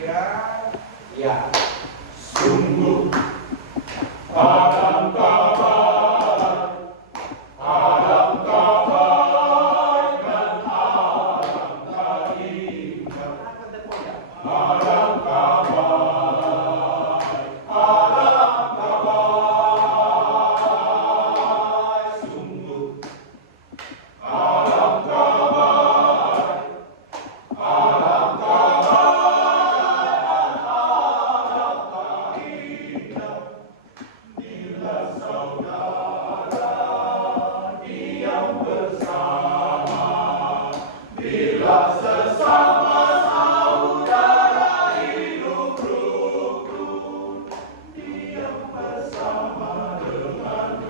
Ya, sungguh alangkah baik dan alangkah indah, alangkah baik, sungguh alangkah baik, alangkah indah bila saudara diam bersama, bila sesama saudara hidup rukun, diam bersama dengan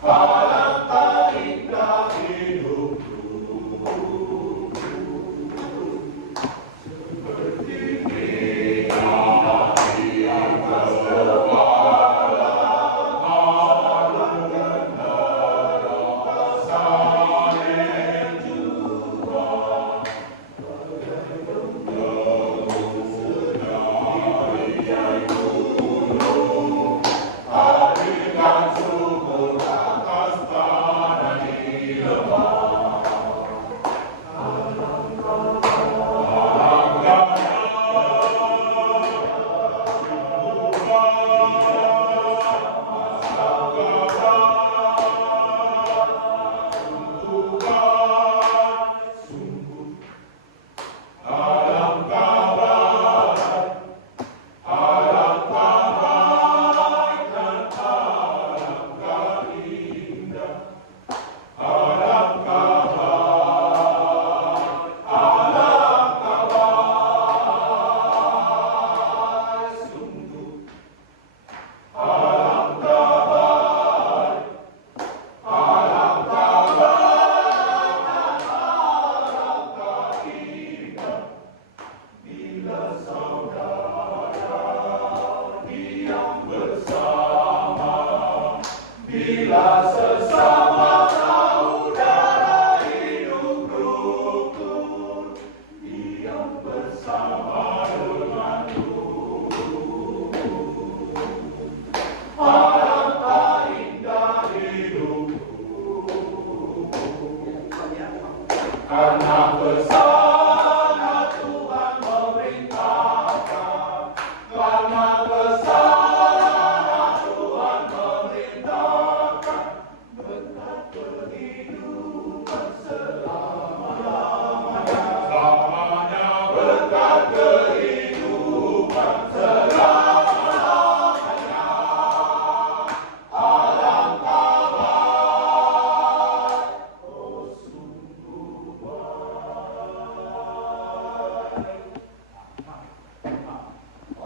alangkah indah hidup seperti minyak di atas kepala, harum neraka saleh jua, bagai embun sedari gunung, hadirkan subur atas tanah di lembah. Bila saudara diam bersama, bila sesama saudara hidup rukun, diam bersama denganku. Alangkah indah hidupku karena bersama.